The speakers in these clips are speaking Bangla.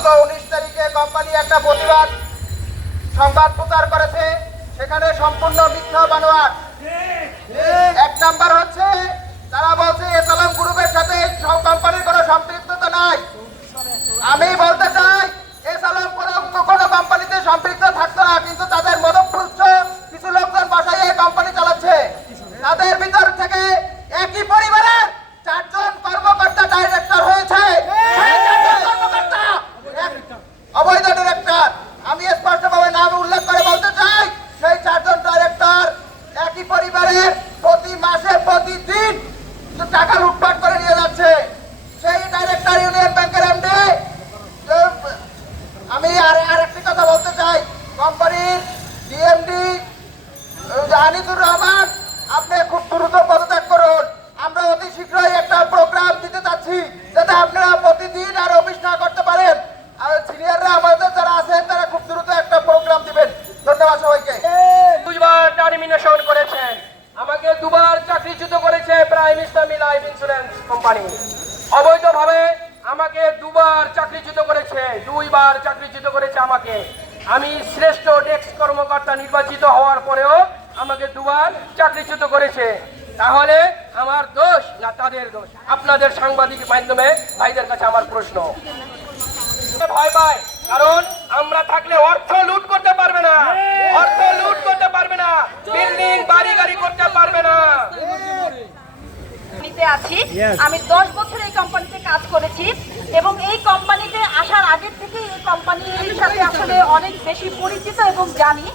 গত 19 তারিখে কোম্পানি একটা প্রতিবাদ সংবাদ প্রচার করেছে, সেখানে সম্পূর্ণ মিথ্যা বানোয়াট। এক নাম্বার হচ্ছে তারা বলছে এসালাম গ্রুপের সাথে সব কোম্পানির কোনো সম্পৃক্ততা নাই। আমি বলতে চাই এসালাম কোনো কোম্পানিতে সম্পৃক্ত থাকতো না, কিন্তু তাদের মদতপুষ্ট কিছু লোকজন বাসায় এই কোম্পানি চালাচ্ছে। তাদের ভিতর থেকে একই পরিবারের 4 জন কর্মকর্তা ডাইরেক্টর হয়েছে। অবৈধ ডিরেক্টর, আমি স্পষ্টভাবে নাম উল্লেখ করে বলতে চাই সেই 4 জন ডাইরেক্টর একই পরিবারের প্রতি মাসে প্রতিদিন টাকা লুটপাট করে নিয়ে যাচ্ছে। সেই ডাইরেক্টর ইউনিয়ন ব্যাংকের এমডি। আমি আর একটি কথা বলতে চাই, কোম্পানির ডিএমডি আনিসুর রহমান, আপনি খুব দ্রুত পদত্যাগ করুন। আমরা অতি শীঘ্রই একটা প্রোগ্রাম দিতে চাচ্ছি যাতে আপনারা প্রতিদিন আর অফিস না করতে পারেন। আর সিনিয়ররা আমাদের যারা আছেন তারা খুব দ্রুত একটা প্রোগ্রাম দিবেন। ধন্যবাদ সবাইকে। 2বার টার্মিনেশন করেছেন, আমাকে 2বার চাকরিচ্যুত করেছে প্রাইম ইসলামী লাইফ ইন্স্যুরেন্স কোম্পানি। অবৈধভাবে আমাকে 2বার চাকরিচ্যুত করেছে, 2বার চাকরিচ্যুত করেছে আমাকে। আমি শ্রেষ্ঠ ডেস্ক কর্মকর্তা নির্বাচিত হওয়ার পরেও আমাকে 2বার চাকরিচ্যুত করেছে। তাহলে আমার দোষ না তাদের দোষ? আপনাদের সাংবাদিক মাধ্যমে ভাইদের কাছে আমার প্রশ্ন। ভয় পায় কারণ আমরা থাকলে অর্থ লুট করতে পারবে না, অর্থ লুট করতে পারবে না, বিল্ডিং বাড়ি গাড়ি করতে পারবে না। আছি, আমি 10 বছর এই কোম্পানিতে কাজ করেছি এবং এই কোম্পানিতে আসার আগের থেকে এই কোম্পানির সাথে আসলে অনেক বেশি পরিচিত এবং জানি।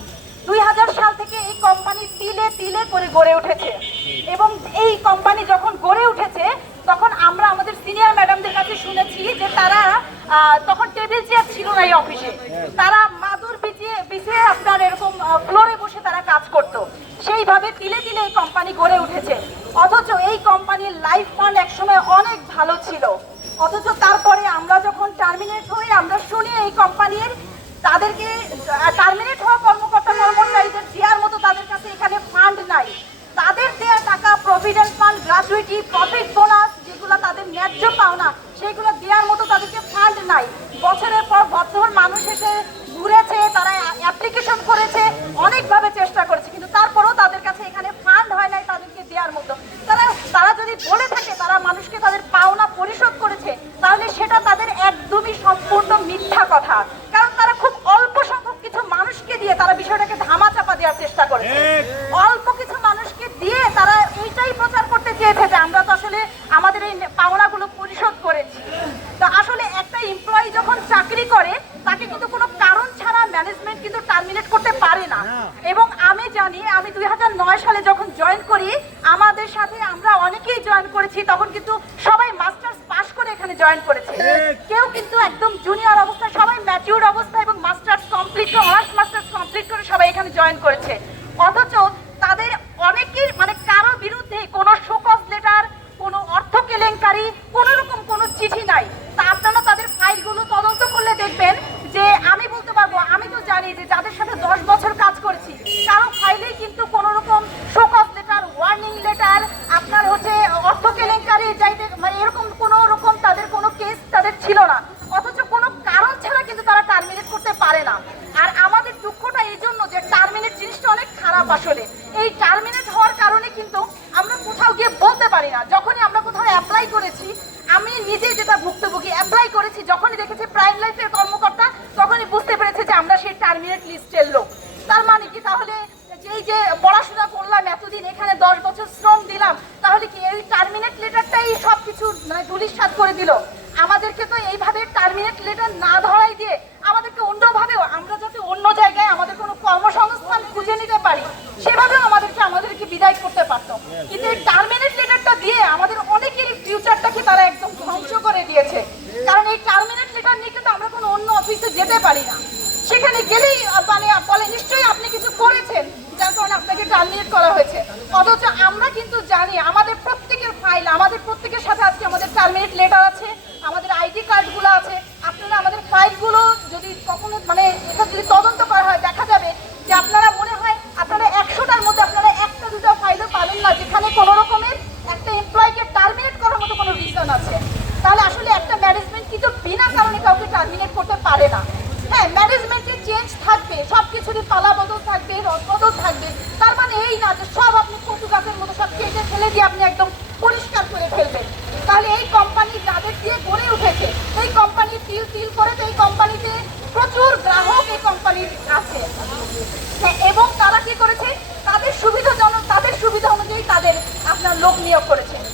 2000 সাল থেকে এই কোম্পানি তিলে তিলে করে গড়ে উঠেছে এবং এই কোম্পানি যখন গড়ে উঠেছে তখন আমরা আমাদের সিনিয়র ম্যাডামদের কাছে শুনেছি যে তারা তখন টেবিল চেয়ার ছিল না এই অফিসে, তারা মাদুর বিছিয়ে আপনার এরকম ফ্লোরে বসে তারা কাজ করত। সেইভাবে তিলে তিলে এই কোম্পানি গড়ে উঠেছে। অথচ এই কোম্পানির লাইফ ফান্ড একসময় অনেক ভালো ছিল, অথচ তারপরে আমরা যখন টার্মিনেট হই আমরা শুনি এই কোম্পানির তাদেরকে টার্মিনেট হওয়া কর্মকর্তা কর্মচারীদের দেওয়ার মতো তাদের কাছে এখানে ফান্ড নাই। তাদের দেওয়া টাকা provident fund, gratuity, profit bonus যেগুলো তাদের ন্যায্য পাওনা সেইগুলো দেওয়ার মতো তাদেরকে ফান্ড নাই। বছরের পর বছর মানুষ এসে ঘুরেছে, তারা অ্যাপ্লিকেশন করেছে, অনেকভাবে চেষ্টা করেছে, কিন্তু তারপরেও তাদের কাছে এখানে ফান্ড হয় নাই তাদেরকে দেওয়ার মতো। তারা যদি বলে থাকে তারা মানুষকে তাদের পাওনা পরিশোধ করেছে তাহলে সেটা তাদের একদমই সম্পূর্ণ মিথ্যা কথা। কারণ তারা খুব অল্প সংখ্যক কিছু মানুষকে দিয়ে তারা বিষয়টাকে ধামাচাপা দেওয়ার চেষ্টা করেছে। অল্প কিছু মানুষকে দিয়ে তারা এইটাই প্রচার করতে চেয়েছে যে আমরা তো আসলে আমাদের এই পাওনাগুলো পরিশোধ করেছি। তো আসলে একটা এমপ্লয়ি যখন চাকরি করে তাকে কিন্তু কোনো কারণ ছাড়া ম্যানেজমেন্ট কিন্তু টার্মিনেট করতে পারে না। এবং আমি জানি, আমি 2009 সালে যখন জয়েন করি আমাদের সাথে আমরা অনেকেই জয়েন করেছি, তখন কিন্তু সবাই মাস্টার্স পাস করে এখানে জয়েন করেছে। কেউ কিন্তু একদম জুনিয়র অবস্থায়, সবাই ম্যাচিউর অবস্থায় এবং মাস্টার্স কমপ্লিট করে, অনার্স মাস্টার্স কমপ্লিট করে সবাই এখানে জয়েন করেছে। অথচ তাদের অনেকের কারো বিরুদ্ধে কোনো শোকজ লেটার, কোনো অর্থ কেলেঙ্কারি, কোনো রকম কোনো চিঠি নাই। তা আপনারা তাদের ফাইলগুলো তদন্ত করলে দেখবেন যে আমি বলতে পারবো, আমি তো জানি যে যাদের সাথে 10 বছর কাজ করেছি কারো ফাইলেই কিন্তু কোনো রকম শোকজ লেটার, ওয়ার্নিং লেটার, আপনার অর্থ কেলেঙ্কারি যাইতে এরকম কোনো রকম তাদের কোনো কেস তাদের ছিল না। অথচ কোনো কারণ ছাড়া কিন্তু তারা টার্মিনেট করতে পারে না। আর আমাদের দুঃখটা এই জন্য যে টার্মিনেট জিনিসটা অনেক খারাপ। আসলে এই টার্মিনেট হওয়ার কারণে কিন্তু আমরা কোথাও গিয়ে বলতে পারি না। যখনই আমরা কোথাও অ্যাপ্লাই করেছি, আমি নিজে যেটা ভুক্তভোগী, অ্যাপ্লাই করেছি, যখনই দেখেছি প্রাইম লাইফের কর্মকর্তা তখনই বুঝতে পেরেছে যে আমরা সেই টার্মিনেট লিস্টের লোক। তার মানে কি তাহলে এই যে পড়াশোনা করলাম এতদিন, এখানে 10 বছর শ্রম দিলাম, তাহলে কি এই টার্মিনেট লেটারটাই সব কিছু ধূলিসাৎ করে দিল? আমাদেরকে তো এইভাবে টার্মিনেট লেটার না ধরাই দিয়ে আমাদেরকে অন্যভাবেও আমরা যাতে অন্য জায়গায় আমাদের কোনো কর্মসংস্থান খুঁজে নিতে পারি সেভাবেও আমাদেরকে বিদায় করতে পারতো। কিন্তু এই টার্মিনেট লেটারটা দিয়ে আমাদের অনেকেরই ফিউচারটাকে তারা একদম ধ্বংস করে দিয়েছে। কারণ এই টার্মিনেট লেটার নিয়ে কিন্তু আমরা কোনো অন্য অফিসে যেতে পারি না। সেখানে গেলেই বলে নিশ্চয়ই আপনি কিছু করেছেন যার কারণে আপনাকে টার্মিনেট করা হয়েছে। অথচ আমরা কিন্তু জানি আমাদের প্রত্যেকের ফাইল, আমাদের প্রত্যেকের সাথে আজকে আমাদের টার্মিনেট লেটার আছে, আমাদের আইডি কার্ডগুলো আছে। আপনারা আমাদের ফাইলগুলো যদি কখনো এটা যদি তদন্ত করা হয় দেখা যাবে যে আপনারা মনে হয় আপনারা 100টার মধ্যে আপনারা 1-2টা ফাইলও পাবেন না যেখানে কোনো রকমের একটা এমপ্লয়িকে টার্মিনেট করার মতো কোনো রিজন আছে। তাহলে আসলে একটা ম্যানেজমেন্ট কিন্তু বিনা কারণে কাউকে টার্মিনেট করতে পারে না। হ্যাঁ, ম্যানেজমেন্টের চেঞ্জ থাকবে, সব কিছুরই পালা বদল থাকবে, রদ বদল থাকবে, তার মানে এই না যে সব আপনি কচু গাছের মতো সব কেটে ফেলে দিয়ে আপনি একদম পরিষ্কার করে ফেলবেন। তাহলে এই কোম্পানি যাদের দিয়ে গড়ে উঠেছে, এই কোম্পানি তিল তিল করে, তো এই কোম্পানিতে প্রচুর গ্রাহক এই কোম্পানির আছে। হ্যাঁ, এবং তারা কি করেছে,